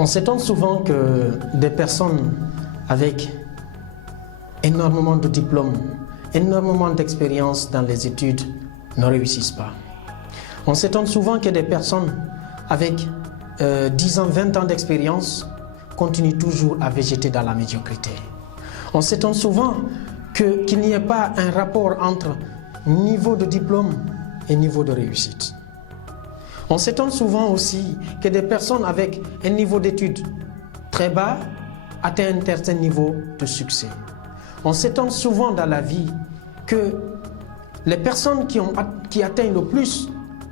On s'étonne souvent que des personnes avec énormément de diplômes, énormément d'expérience dans les études ne réussissent pas. On s'étonne souvent que des personnes avec 10 ans, 20 ans d'expérience continuent toujours à végéter dans la médiocrité. On s'étonne souvent qu'il n'y ait pas un rapport entre niveau de diplôme et niveau de réussite. On s'étonne souvent aussi que des personnes avec un niveau d'études très bas atteignent un certain niveau de succès. On s'étonne souvent dans la vie que les personnes qui atteignent le plus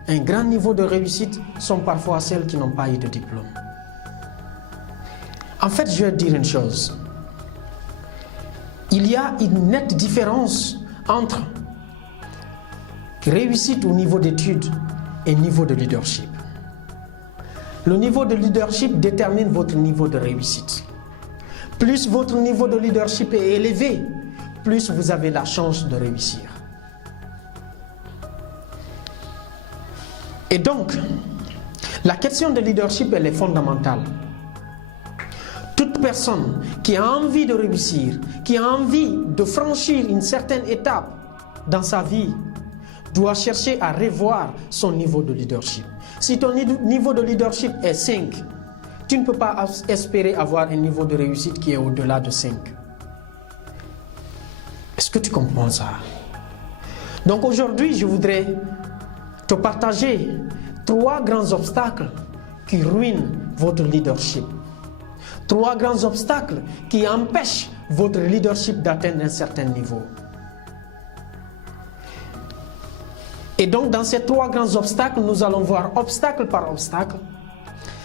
un grand niveau de réussite sont parfois celles qui n'ont pas eu de diplôme. En fait, je vais dire une chose. Il y a une nette différence entre réussite au niveau d'études et niveau de leadership. Le niveau de leadership détermine votre niveau de réussite. Plus votre niveau de leadership est élevé, plus vous avez la chance de réussir. Et donc, la question de leadership, elle est fondamentale. Toute personne qui a envie de réussir, qui a envie de franchir une certaine étape dans sa vie, doit chercher à revoir son niveau de leadership. Si ton niveau de leadership est 5, tu ne peux pas espérer avoir un niveau de réussite qui est au-delà de 5. Est-ce que tu comprends ça? Donc aujourd'hui, je voudrais te partager 3 grands obstacles qui ruinent votre leadership. 3 grands obstacles qui empêchent votre leadership d'atteindre un certain niveau. Et donc dans ces 3 grands obstacles, nous allons voir obstacle par obstacle.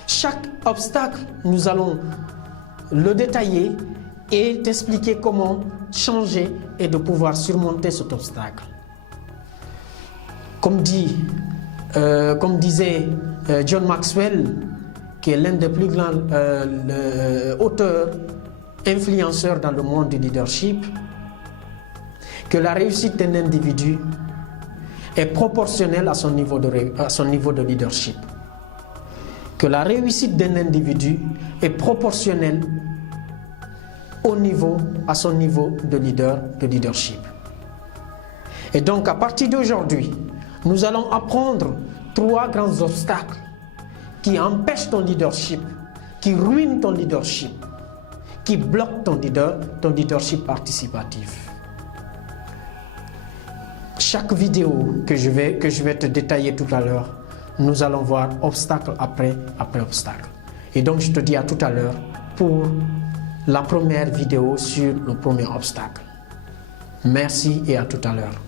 Chaque obstacle, nous allons le détailler et t'expliquer comment changer et de pouvoir surmonter cet obstacle. Comme disait John Maxwell, qui est l'un des plus grands auteurs, influenceurs dans le monde du leadership, que la réussite d'un individu est proportionnelle à son niveau de leadership. Que la réussite d'un individu est proportionnelle à son niveau de leadership. Et donc à partir d'aujourd'hui, nous allons apprendre 3 grands obstacles qui empêchent ton leadership, qui ruinent ton leadership, qui bloquent ton leadership participatif. Chaque vidéo que je vais te détailler tout à l'heure, nous allons voir obstacle après obstacle. Et donc je te dis à tout à l'heure pour la première vidéo sur le premier obstacle. Merci et à tout à l'heure.